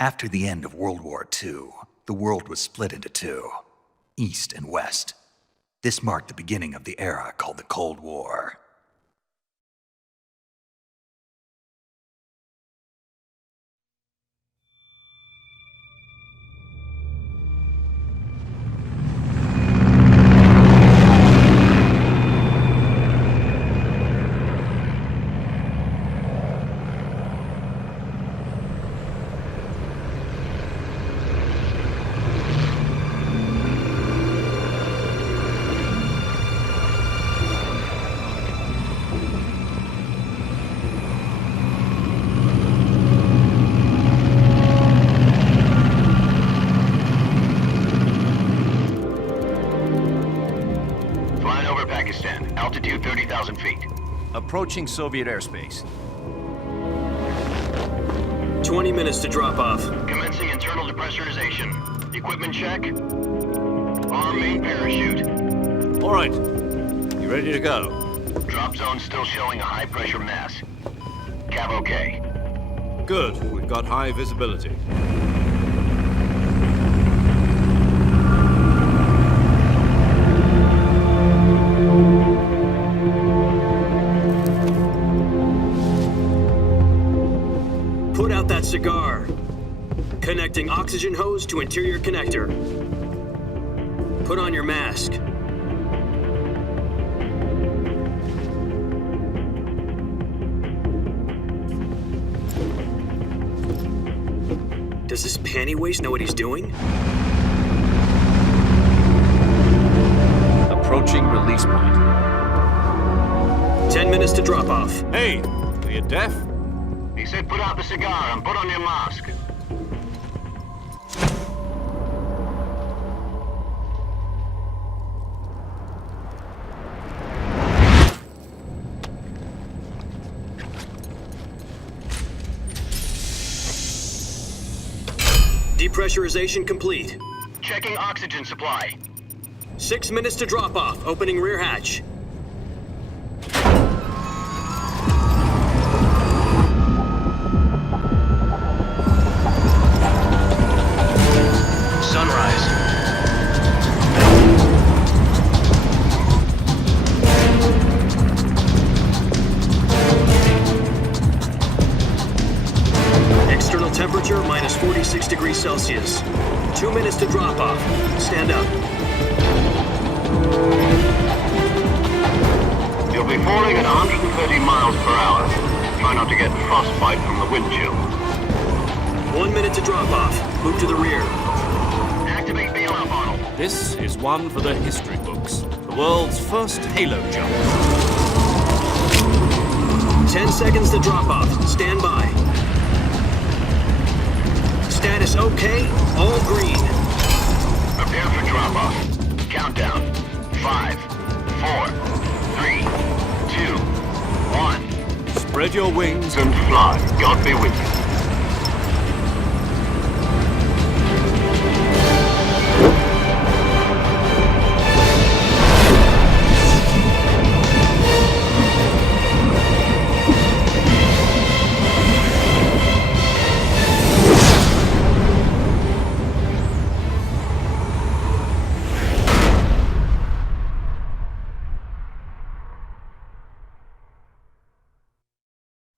After the end of World War II, the world was split into two, East and West. This marked the beginning of the era called the Cold War. Altitude 30,000 feet. Approaching Soviet airspace. 20 minutes to drop off. Commencing internal depressurization. Equipment check. Arm main parachute. All right. You ready to go? Drop zone still showing a high pressure mass. Cav okay. Good. We've got high visibility. Put out that cigar. Connecting oxygen hose to interior connector. Put on your mask. Does this panty waste know what he's doing? Approaching release point. 10 minutes to drop off. Hey, are you deaf? He said put out the cigar and put on your mask. Depressurization complete. Checking oxygen supply. 6 minutes to drop off. Opening rear hatch. Sunrise. External temperature minus 46 degrees Celsius. 2 minutes to drop off. Stand up. You'll be falling at 130 miles per hour. Try not to get frostbite from the wind chill. 1 minute to drop off. Move to the rear. Activate bailout model. This is one for the history books. The world's first halo jump. 10 seconds to drop off. Stand by. Status okay. All green. Prepare for drop-off. Countdown. 5, 4, 3, 2, 1. Spread your wings And fly. God be with you.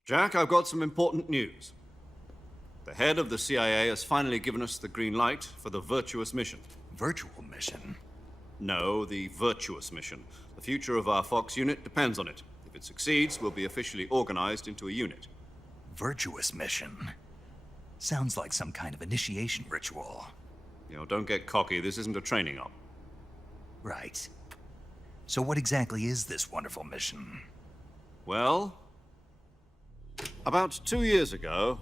Jack, I've got some important news. The head of the CIA has finally given us the green light for the virtuous mission. Virtual mission? No, the virtuous mission. The future of our Fox unit depends on it. If it succeeds, we'll be officially organized into a unit. Virtuous mission? Sounds like some kind of initiation ritual. You know, don't get cocky. This isn't a training op. Right. So what exactly is this wonderful mission? Well, about 2 years ago,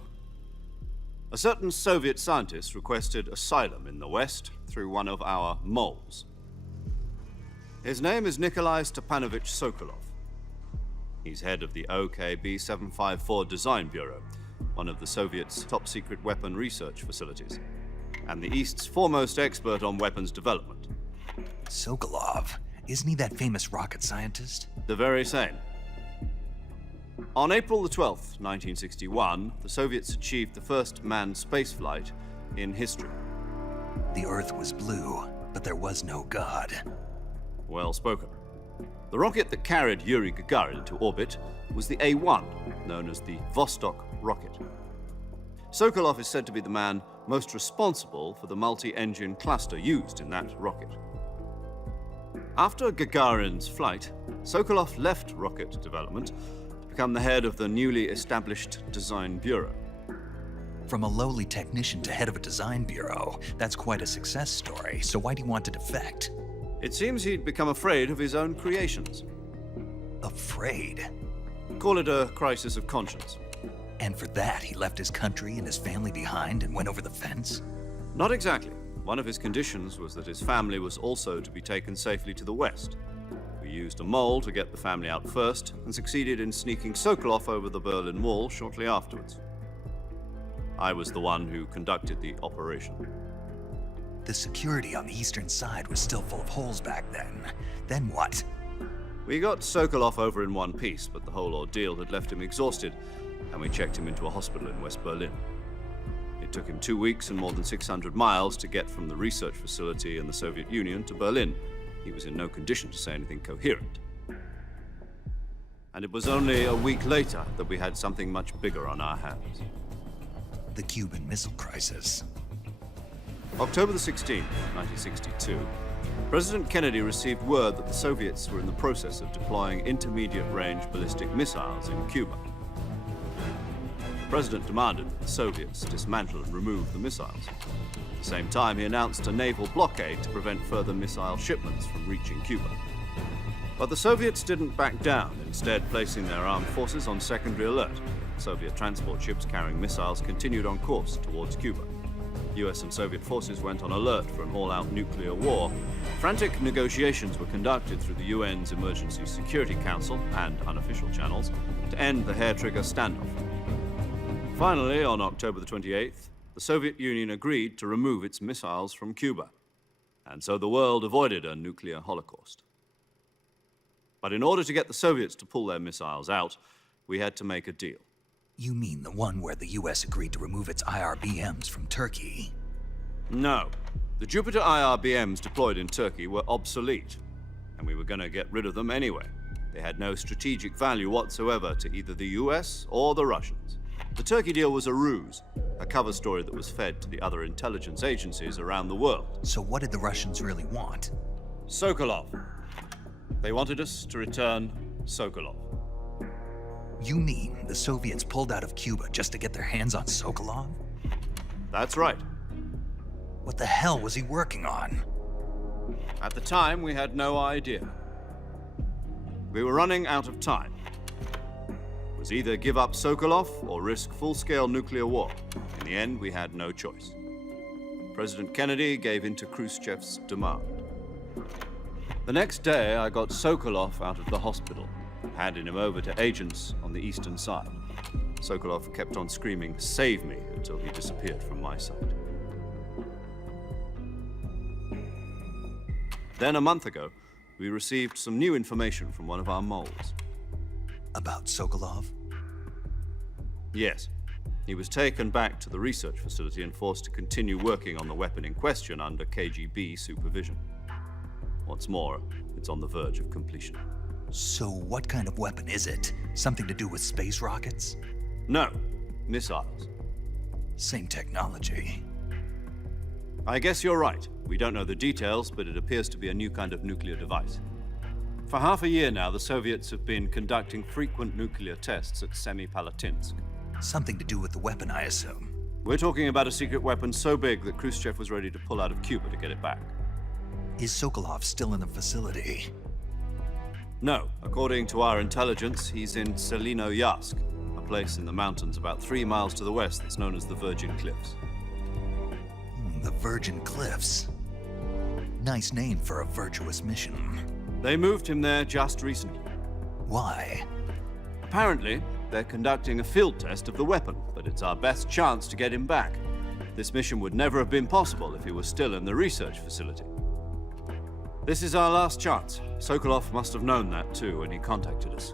a certain Soviet scientist requested asylum in the West through one of our moles. His name is Nikolai Stepanovich Sokolov. He's head of the OKB-754 Design Bureau, one of the Soviets' top-secret weapon research facilities. and the East's foremost expert on weapons development. Sokolov, isn't he that famous rocket scientist? The very same. On April the 12th, 1961, the Soviets achieved the first manned spaceflight in history. The Earth was blue, but there was no God. Well spoken. The rocket that carried Yuri Gagarin into orbit was the A-1, known as the Vostok rocket. Sokolov is said to be the man most responsible for the multi-engine cluster used in that rocket. After Gagarin's flight, Sokolov left rocket development to become the head of the newly established Design Bureau. From a lowly technician to head of a design bureau, that's quite a success story, so why'd he want to defect? It seems he'd become afraid of his own creations. Afraid? Call it a crisis of conscience. And for that, he left his country and his family behind and went over the fence? Not exactly. One of his conditions was that his family was also to be taken safely to the west. We used a mole to get the family out first and succeeded in sneaking Sokolov over the Berlin Wall shortly afterwards. I was the one who conducted the operation. The security on the eastern side was still full of holes back then. Then what? We got Sokolov over in one piece, but the whole ordeal had left him exhausted, and we checked him into a hospital in West Berlin. It took him 2 weeks and more than 600 miles to get from the research facility in the Soviet Union to Berlin. He was in no condition to say anything coherent. And it was only a week later that we had something much bigger on our hands. The Cuban Missile Crisis. October the 16th, 1962, President Kennedy received word that the Soviets were in the process of deploying intermediate-range ballistic missiles in Cuba. The President demanded that the Soviets dismantle and remove the missiles. At the same time, he announced a naval blockade to prevent further missile shipments from reaching Cuba. But the Soviets didn't back down, instead placing their armed forces on secondary alert. Soviet transport ships carrying missiles continued on course towards Cuba. US and Soviet forces went on alert for an all-out nuclear war. Frantic negotiations were conducted through the UN's Emergency Security Council and unofficial channels to end the hair-trigger standoff. Finally, on October the 28th, the Soviet Union agreed to remove its missiles from Cuba, and so the world avoided a nuclear holocaust. But in order to get the Soviets to pull their missiles out, we had to make a deal. You mean the one where the US agreed to remove its IRBMs from Turkey? No. The Jupiter IRBMs deployed in Turkey were obsolete, and we were going to get rid of them anyway. They had no strategic value whatsoever to either the US or the Russians. The Turkey deal was a ruse, a cover story that was fed to the other intelligence agencies around the world. So what did the Russians really want? Sokolov. They wanted us to return Sokolov. You mean the Soviets pulled out of Cuba just to get their hands on Sokolov? That's right. What the hell was he working on? At the time, we had no idea. We were running out of time. It was either give up Sokolov or risk full-scale nuclear war. In the end, we had no choice. President Kennedy gave in to Khrushchev's demand. The next day, I got Sokolov out of the hospital, handing him over to agents on the eastern side. Sokolov kept on screaming, "Save me," until he disappeared from my sight. Then a month ago, we received some new information from one of our moles. About Sokolov? Yes. He was taken back to the research facility and forced to continue working on the weapon in question under KGB supervision. What's more, it's on the verge of completion. So what kind of weapon is it? Something to do with space rockets? No, missiles. Same technology. I guess you're right. We don't know the details, but it appears to be a new kind of nuclear device. For half a year now, the Soviets have been conducting frequent nuclear tests at Semipalatinsk. Something to do with the weapon, I assume. We're talking about a secret weapon so big that Khrushchev was ready to pull out of Cuba to get it back. Is Sokolov still in the facility? No. According to our intelligence, he's in Selinoyarsk, a place in the mountains about 3 miles to the west that's known as the Virgin Cliffs. The Virgin Cliffs. Nice name for a virtuous mission. They moved him there just recently. Why? Apparently, they're conducting a field test of the weapon, but it's our best chance to get him back. This mission would never have been possible if he was still in the research facility. This is our last chance. Sokolov must have known that too when he contacted us.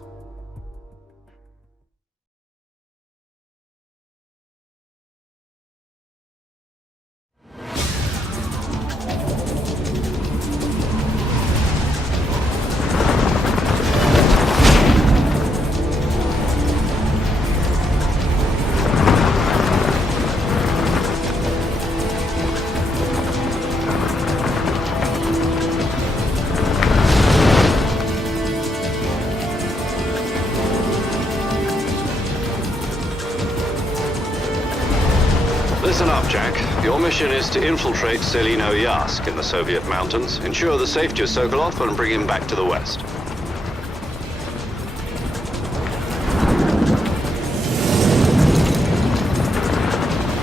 Listen up, Jack. Your mission is to infiltrate Selino-Yask in the Soviet mountains, ensure the safety of Sokolov, and bring him back to the West.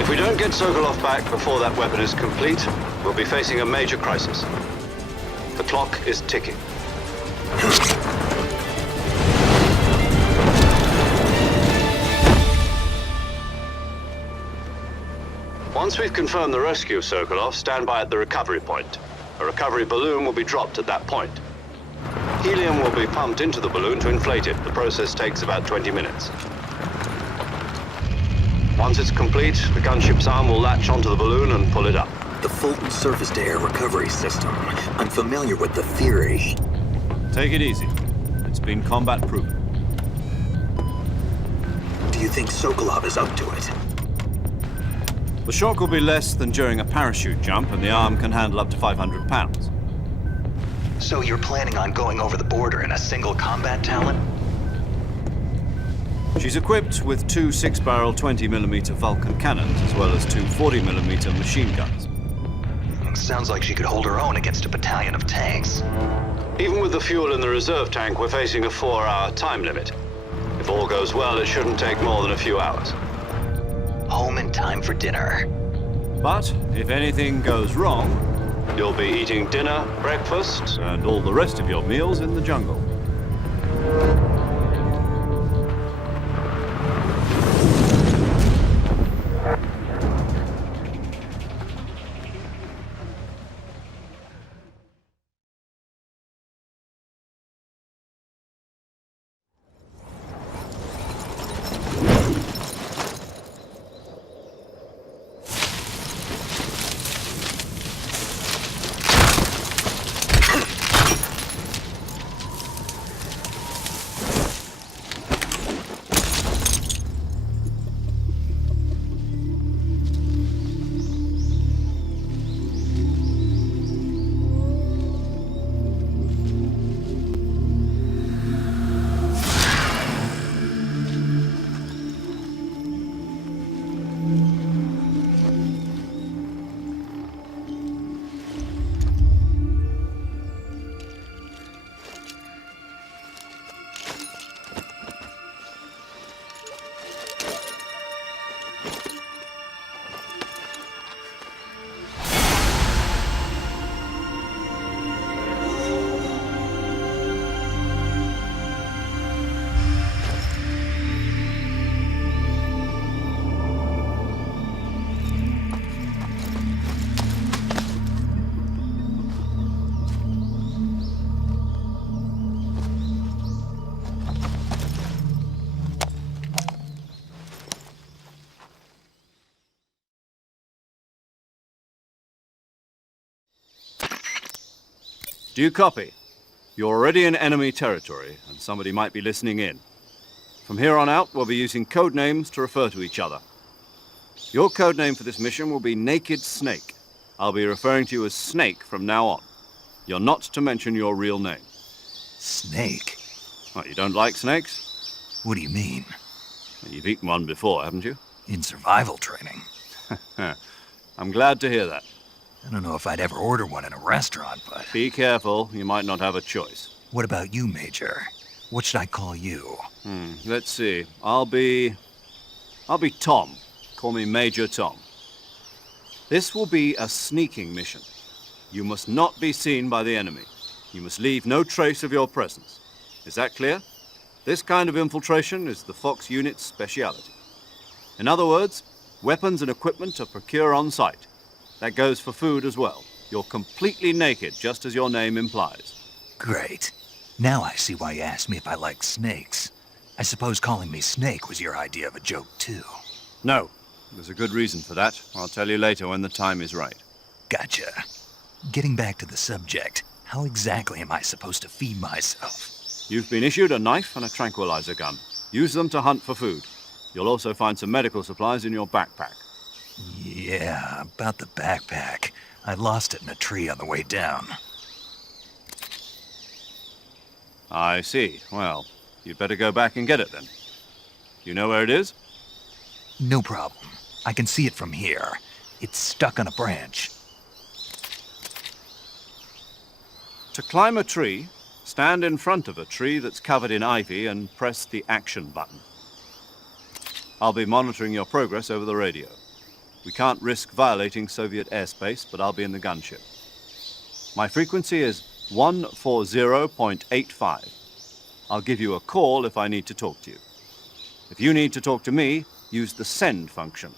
If we don't get Sokolov back before that weapon is complete, we'll be facing a major crisis. The clock is ticking. Once we've confirmed the rescue of Sokolov, stand by at the recovery point. A recovery balloon will be dropped at that point. Helium will be pumped into the balloon to inflate it. The process takes about 20 minutes. Once it's complete, the gunship's arm will latch onto the balloon and pull it up. The Fulton surface-to-air recovery system. I'm familiar with the theory. Take it easy. It's been combat-proven. Do you think Sokolov is up to it? The shock will be less than during a parachute jump, and the arm can handle up to 500 pounds. So you're planning on going over the border in a single combat Talon? She's equipped with two 6-barrel 20mm Vulcan cannons, as well as two 40mm machine guns. Sounds like she could hold her own against a battalion of tanks. Even with the fuel in the reserve tank, we're facing a 4-hour time limit. If all goes well, it shouldn't take more than a few hours. Home in time for dinner. But if anything goes wrong, You'll be eating dinner, breakfast, and all the rest of your meals in the jungle. Do you copy? You're already in enemy territory, and somebody might be listening in. From here on out, we'll be using code names to refer to each other. Your code name for this mission will be Naked Snake. I'll be referring to you as Snake from now on. You're not to mention your real name. Snake? What, you don't like snakes? What do you mean? Well, you've eaten one before, haven't you? In survival training. I'm glad to hear that. I don't know if I'd ever order one in a restaurant, but... Be careful, you might not have a choice. What about you, Major? What should I call you? Let's see. I'll be Tom. Call me Major Tom. This will be a sneaking mission. You must not be seen by the enemy. You must leave no trace of your presence. Is that clear? This kind of infiltration is the Fox unit's speciality. In other words, Weapons and equipment are procure on site. That goes for food as well. You're completely naked, just as your name implies. Great. Now I see why you asked me if I like snakes. I suppose calling me Snake was your idea of a joke, too. No, there's a good reason for that. I'll tell you later when the time is right. Gotcha. Getting back to the subject, how exactly am I supposed to feed myself? You've been issued a knife and a tranquilizer gun. Use them to hunt for food. You'll also find some medical supplies in your backpack. Yeah, about the backpack. I lost it in a tree on the way down. I see. Well, you'd better go back and get it then. You know where it is? No problem. I can see it from here. It's stuck on a branch. To climb a tree, stand in front of a tree that's covered in ivy and press the action button. I'll be monitoring your progress over the radio. We can't risk violating Soviet airspace, but I'll be in the gunship. My frequency is 140.85. I'll give you a call if I need to talk to you. If you need to talk to me, use the send function.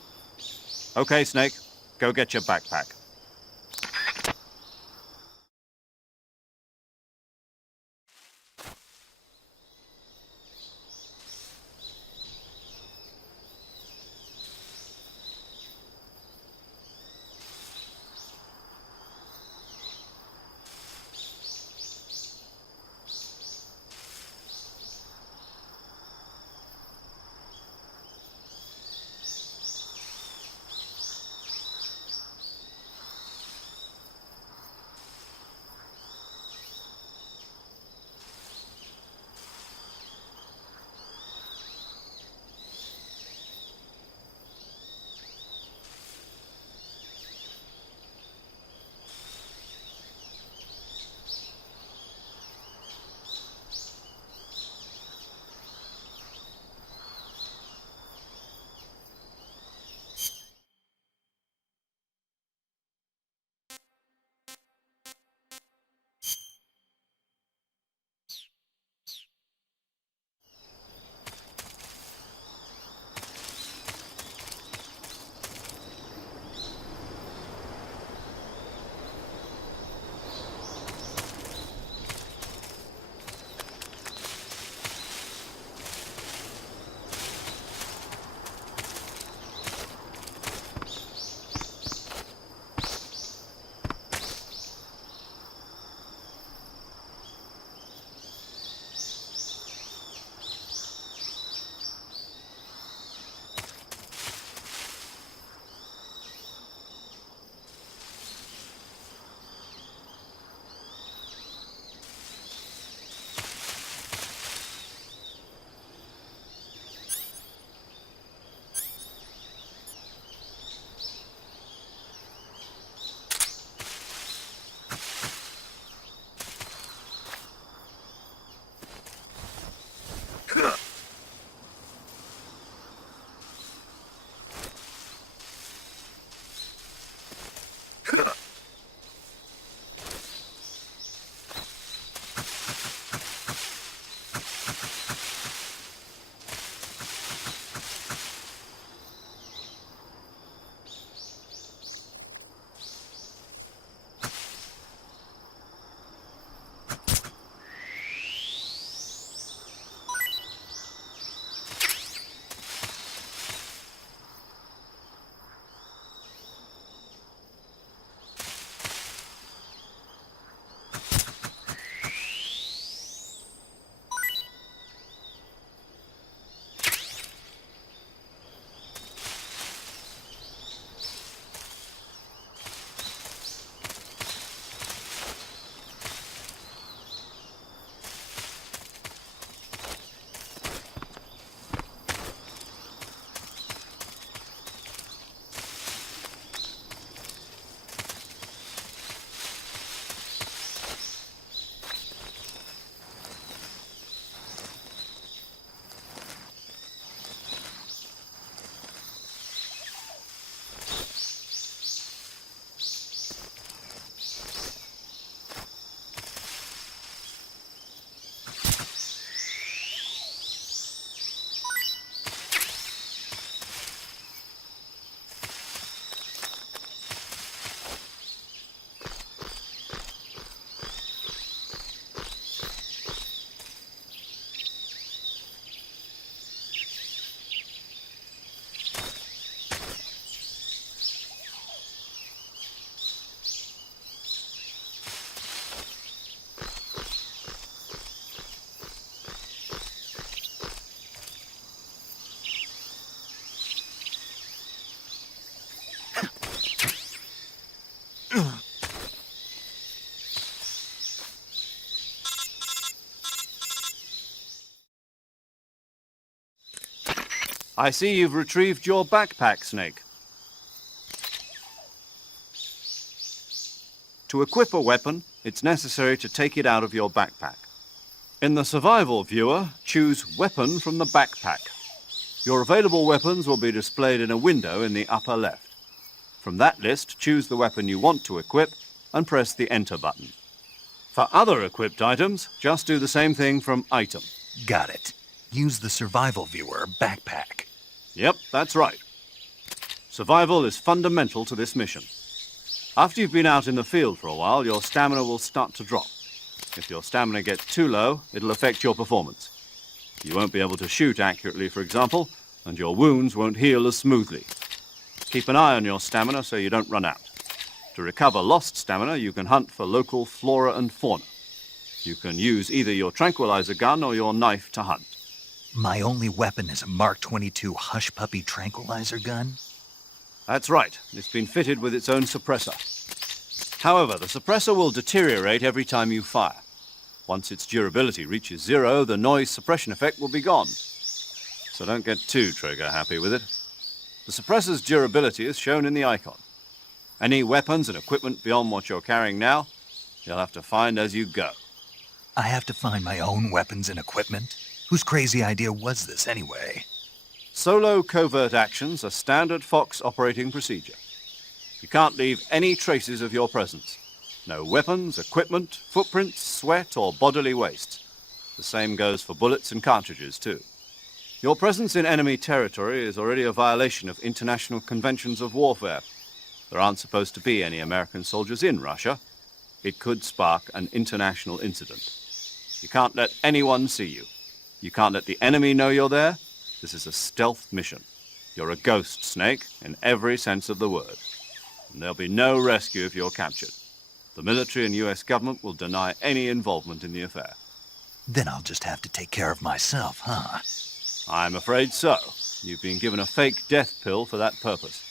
Okay, Snake, go get your backpack. I see you've retrieved your backpack, Snake. To equip a weapon, it's necessary to take it out of your backpack. In the survival viewer, choose Weapon from the backpack. Your available weapons will be displayed in a window in the upper left. From that list, choose the weapon you want to equip and press the Enter button. For other equipped items, just do the same thing from Item. Got it. Use the survival viewer backpack. Yep, that's right. Survival is fundamental to this mission. After you've been out in the field for a while, your stamina will start to drop. If your stamina gets too low, it'll affect your performance. You won't be able to shoot accurately, for example, and your wounds won't heal as smoothly. Keep an eye on your stamina so you don't run out. To recover lost stamina, you can hunt for local flora and fauna. You can use either your tranquilizer gun or your knife to hunt. My only weapon is a Mark 22 Hush Puppy tranquilizer gun? That's right. It's been fitted with its own suppressor. However, the suppressor will deteriorate every time you fire. Once its durability reaches 0, the noise suppression effect will be gone. So don't get too trigger happy with it. The suppressor's durability is shown in the icon. Any weapons and equipment beyond what you're carrying now, you'll have to find as you go. I have to find my own weapons and equipment? Whose crazy idea was this anyway? Solo covert actions are standard Fox operating procedure. You can't leave any traces of your presence. No weapons, equipment, footprints, sweat, or bodily waste. The same goes for bullets and cartridges, too. Your presence in enemy territory is already a violation of international conventions of warfare. There aren't supposed to be any American soldiers in Russia. It could spark an international incident. You can't let anyone see you. You can't let the enemy know you're there. This is a stealth mission. You're a ghost, Snake, in every sense of the word. And there'll be no rescue if you're captured. The military and US government will deny any involvement in the affair. Then I'll just have to take care of myself, huh? I'm afraid so. You've been given a fake death pill for that purpose.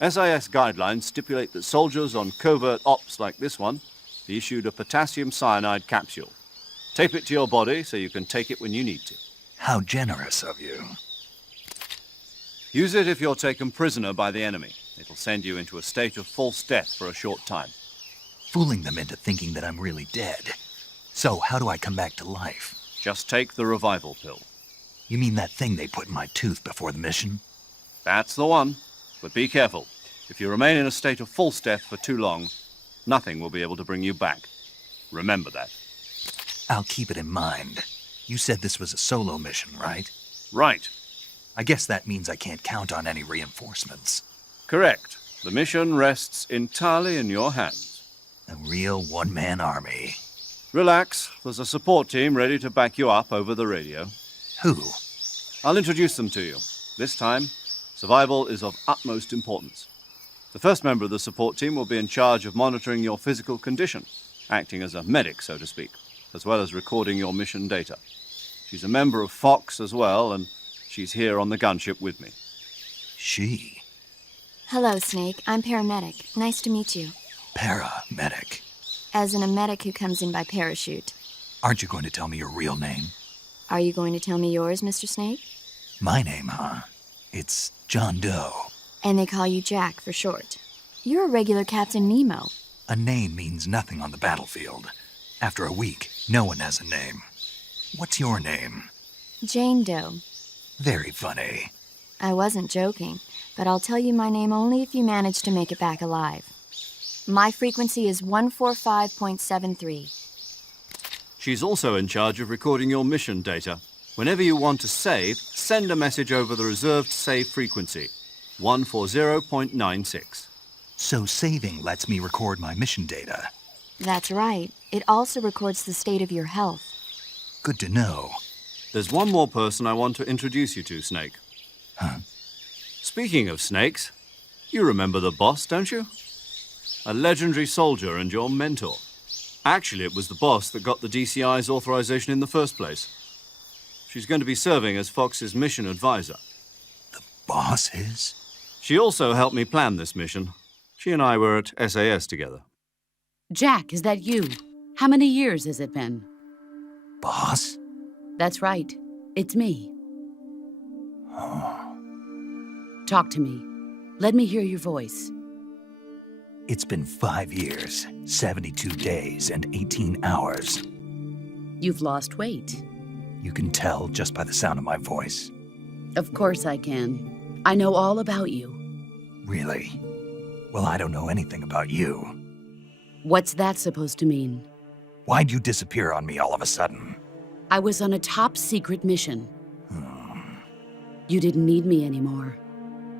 SIS guidelines stipulate that soldiers on covert ops like this one be issued a potassium cyanide capsule. Tape it to your body so you can take it when you need to. How generous of you. Use it if you're taken prisoner by the enemy. It'll send you into a state of false death for a short time. Fooling them into thinking that I'm really dead. So how do I come back to life? Just take the revival pill. You mean that thing they put in my tooth before the mission? That's the one. But be careful. If you remain in a state of false death for too long, nothing will be able to bring you back. Remember that. I'll keep it in mind. You said this was a solo mission, right? Right. I guess that means I can't count on any reinforcements. Correct. The mission rests entirely in your hands. A real one-man army. Relax. There's a support team ready to back you up over the radio. Who? I'll introduce them to you. This time, survival is of utmost importance. The first member of the support team will be in charge of monitoring your physical condition, acting as a medic, so to speak, as well as recording your mission data. She's a member of Fox as well, and she's here on the gunship with me. She? Hello, Snake. I'm paramedic. Nice to meet you. Paramedic. As in a medic who comes in by parachute. Aren't you going to tell me your real name? Are you going to tell me yours, Mr. Snake? My name, huh? It's John Doe. And they call you Jack for short. You're a regular Captain Nemo. A name means nothing on the battlefield. After a week, no one has a name. What's your name? Jane Doe. Very funny. I wasn't joking, but I'll tell you my name only if you manage to make it back alive. My frequency is 145.73. She's also in charge of recording your mission data. Whenever you want to save, send a message over the reserved save frequency, 140.96. So saving lets me record my mission data. That's right. It also records the state of your health. Good to know. There's one more person I want to introduce you to, Snake. Huh? Speaking of snakes, you remember the boss, don't you? A legendary soldier and your mentor. Actually, it was the boss that got the DCI's authorization in the first place. She's going to be serving as Fox's mission advisor. The boss is? She also helped me plan this mission. She and I were at SAS together. Jack, is that you? How many years has it been? Boss? That's right. It's me. Oh. Talk to me. Let me hear your voice. It's been 5 years, 72 days, and 18 hours. You've lost weight. You can tell just by the sound of my voice. Of course I can. I know all about you. Really? Well, I don't know anything about you. What's that supposed to mean? Why'd you disappear on me all of a sudden? I was on a top-secret mission. You didn't need me anymore.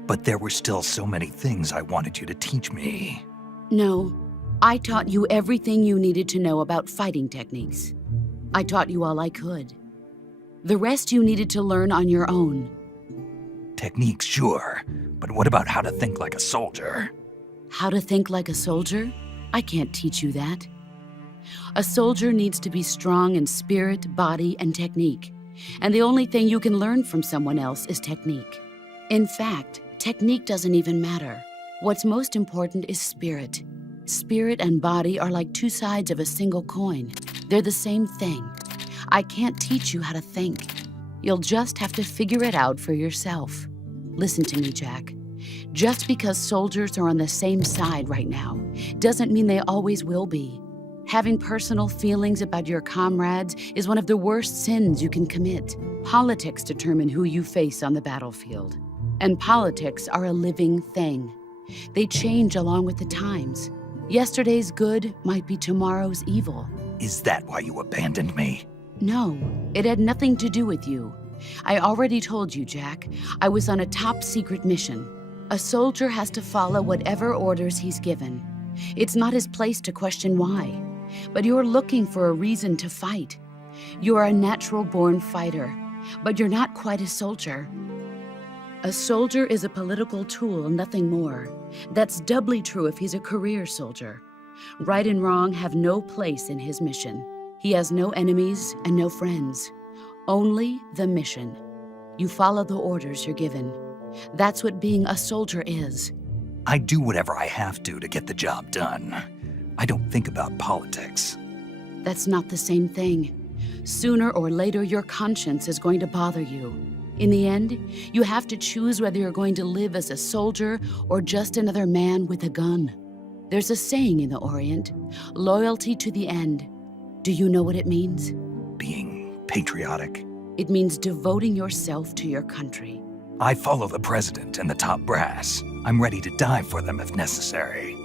But there were still so many things I wanted you to teach me. No, I taught you everything you needed to know about fighting techniques. I taught you all I could. The rest you needed to learn on your own. Techniques, sure. But what about how to think like a soldier? How to think like a soldier? I can't teach you that. A soldier needs to be strong in spirit, body, and technique. And the only thing you can learn from someone else is technique. In fact, technique doesn't even matter. What's most important is spirit. Spirit and body are like two sides of a single coin. They're the same thing. I can't teach you how to think. You'll just have to figure it out for yourself. Listen to me, Jack. Just because soldiers are on the same side right now doesn't mean they always will be. Having personal feelings about your comrades is one of the worst sins you can commit. Politics determine who you face on the battlefield. And politics are a living thing. They change along with the times. Yesterday's good might be tomorrow's evil. Is that why you abandoned me? No, it had nothing to do with you. I already told you, Jack. I was on a top-secret mission. A soldier has to follow whatever orders he's given. It's not his place to question why. But you're looking for a reason to fight. You are a natural-born fighter, but you're not quite a soldier. A soldier is a political tool, nothing more. That's doubly true if he's a career soldier. Right and wrong have no place in his mission. He has no enemies and no friends. Only the mission. You follow the orders you're given. That's what being a soldier is. I do whatever I have to get the job done. I don't think about politics. That's not the same thing. Sooner or later, your conscience is going to bother you. In the end, you have to choose whether you're going to live as a soldier or just another man with a gun. There's a saying in the Orient, loyalty to the end. Do you know what it means? Being patriotic. It means devoting yourself to your country. I follow the president and the top brass. I'm ready to die for them if necessary.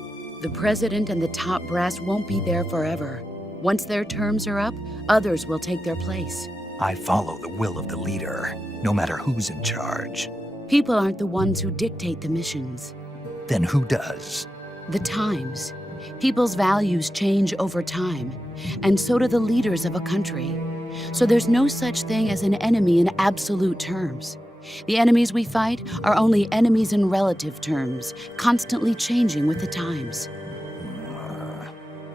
The president and the top brass won't be there forever. Once their terms are up, others will take their place. I follow the will of the leader, no matter who's in charge. People aren't the ones who dictate the missions. Then who does? The times. People's values change over time, and so do the leaders of a country. So there's no such thing as an enemy in absolute terms. The enemies we fight are only enemies in relative terms, constantly changing with the times.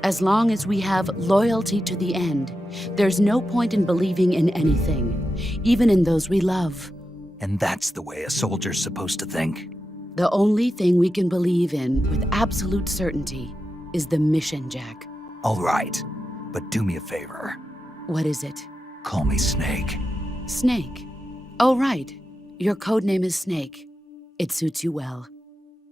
As long as we have loyalty to the end, there's no point in believing in anything, even in those we love. And that's the way a soldier's supposed to think? The only thing we can believe in with absolute certainty is the mission, Jack. All right, but do me a favor. What is it? Call me Snake. Snake. Oh, right. Your code name is Snake. It suits you well.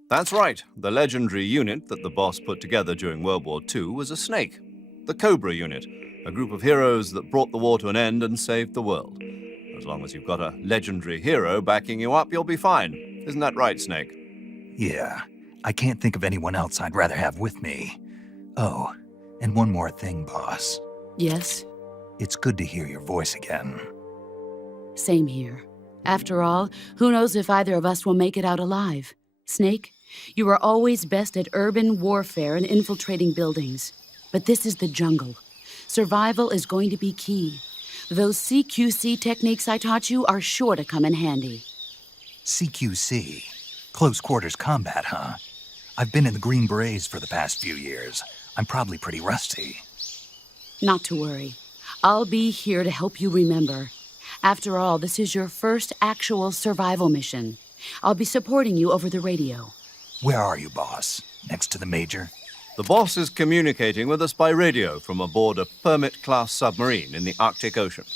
That's right. The legendary unit that the boss put together during World War II was a snake. The Cobra unit, a group of heroes that brought the war to an end and saved the world. As long as you've got a legendary hero backing you up, you'll be fine. Isn't that right, Snake? Yeah, I can't think of anyone else I'd rather have with me. Oh, and one more thing, boss. Yes? It's good to hear your voice again. Same here. After all, who knows if either of us will make it out alive? Snake, you are always best at urban warfare and infiltrating buildings. But this is the jungle. Survival is going to be key. Those CQC techniques I taught you are sure to come in handy. CQC? Close quarters combat, huh? I've been in the Green Berets for the past few years. I'm probably pretty rusty. Not to worry. I'll be here to help you remember. After all, this is your first actual survival mission. I'll be supporting you over the radio. Where are you, boss? Next to the major? The boss is communicating with us by radio from aboard a Permit-class submarine in the Arctic Ocean.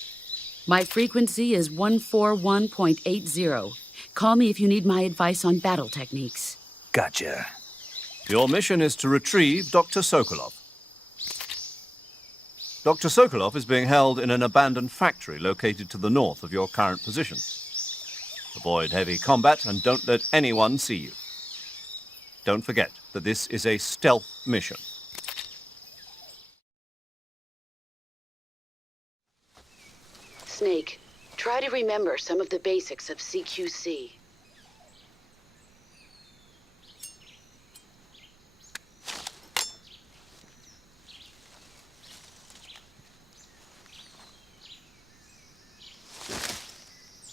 My frequency is 141.80. Call me if you need my advice on battle techniques. Gotcha. Your mission is to retrieve Dr. Sokolov. Dr. Sokolov is being held in an abandoned factory located to the north of your current position. Avoid heavy combat and don't let anyone see you. Don't forget that this is a stealth mission. Snake, try to remember some of the basics of CQC.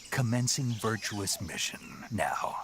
Commencing virtuous mission now.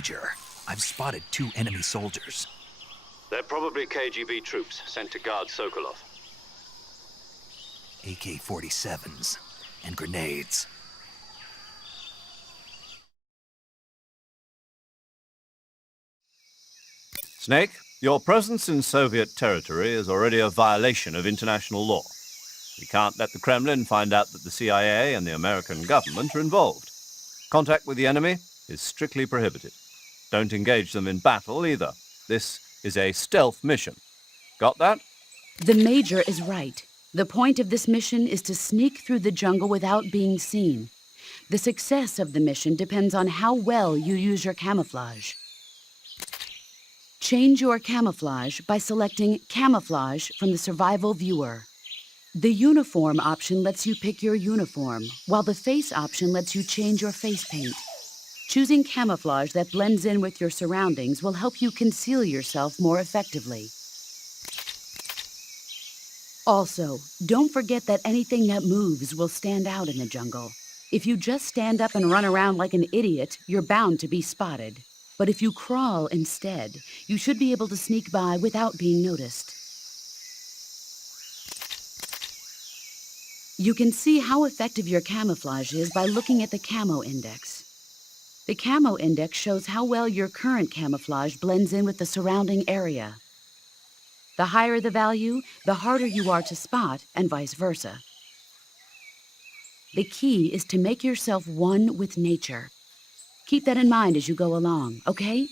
Major, I've spotted 2 enemy soldiers. They're probably KGB troops sent to guard Sokolov. AK-47s and grenades. Snake, your presence in Soviet territory is already a violation of international law. We can't let the Kremlin find out that the CIA and the American government are involved. Contact with the enemy is strictly prohibited. Don't engage them in battle either. This is a stealth mission. Got that? The Major is right. The point of this mission is to sneak through the jungle without being seen. The success of the mission depends on how well you use your camouflage. Change your camouflage by selecting Camouflage from the Survival Viewer. The Uniform option lets you pick your uniform, while the Face option lets you change your face paint. Choosing camouflage that blends in with your surroundings will help you conceal yourself more effectively. Also, don't forget that anything that moves will stand out in the jungle. If you just stand up and run around like an idiot, you're bound to be spotted. But if you crawl instead, you should be able to sneak by without being noticed. You can see how effective your camouflage is by looking at the Camo Index. The Camo Index shows how well your current camouflage blends in with the surrounding area. The higher the value, the harder you are to spot, and vice versa. The key is to make yourself one with nature. Keep that in mind as you go along, okay?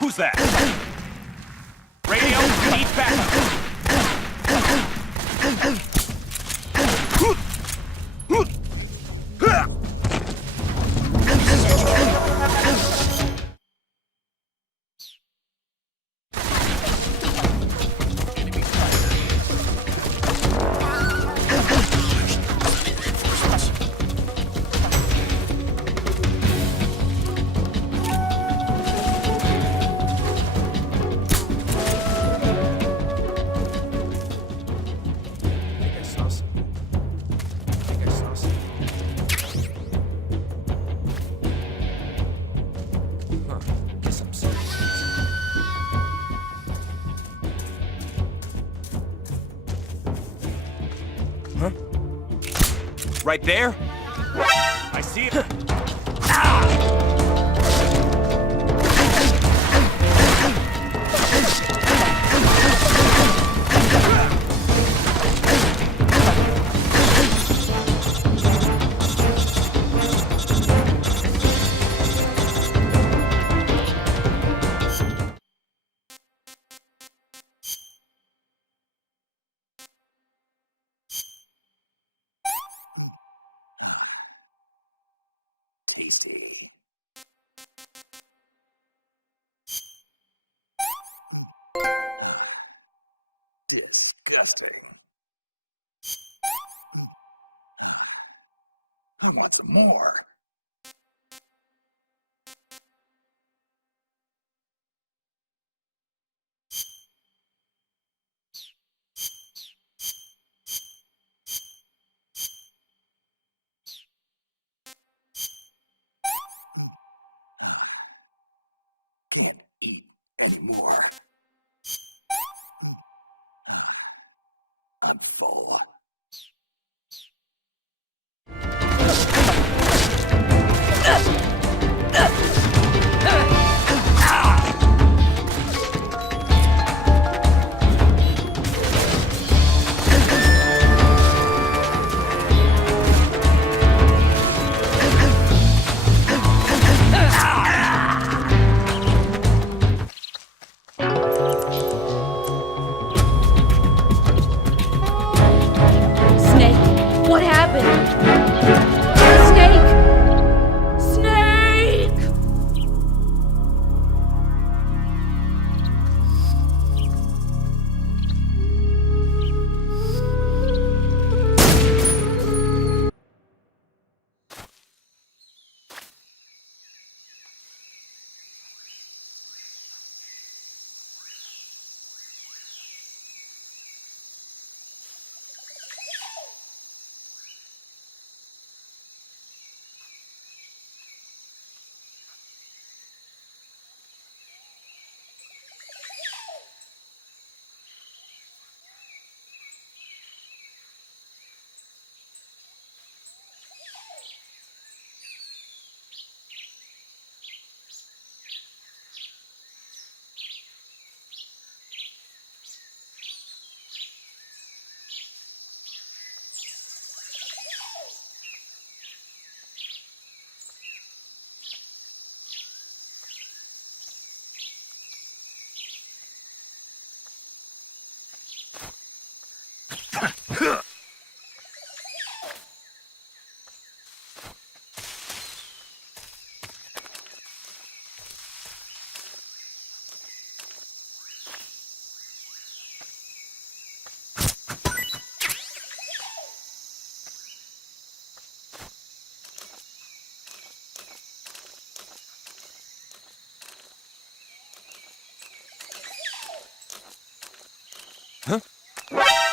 Who's that? Radio, you need backup. Right there? I see it. Tasty. Disgusting. I want some more. Can't eat anymore. I'm full.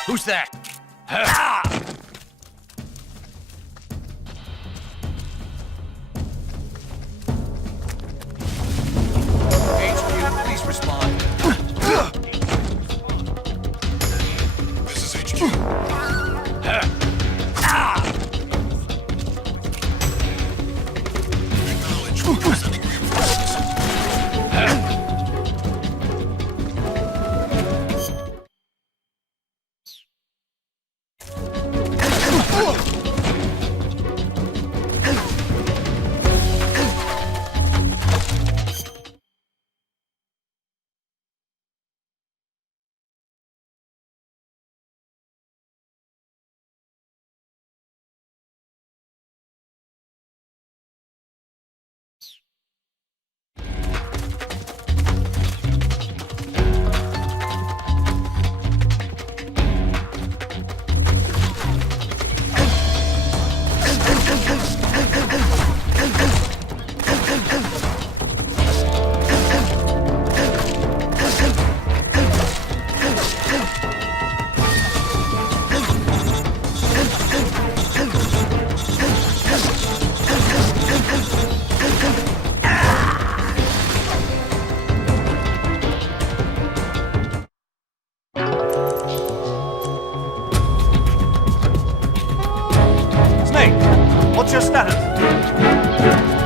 Who's that? HQ, please respond. This is HQ. Acknowledge. Sending reinforcements. Snake, what's your status?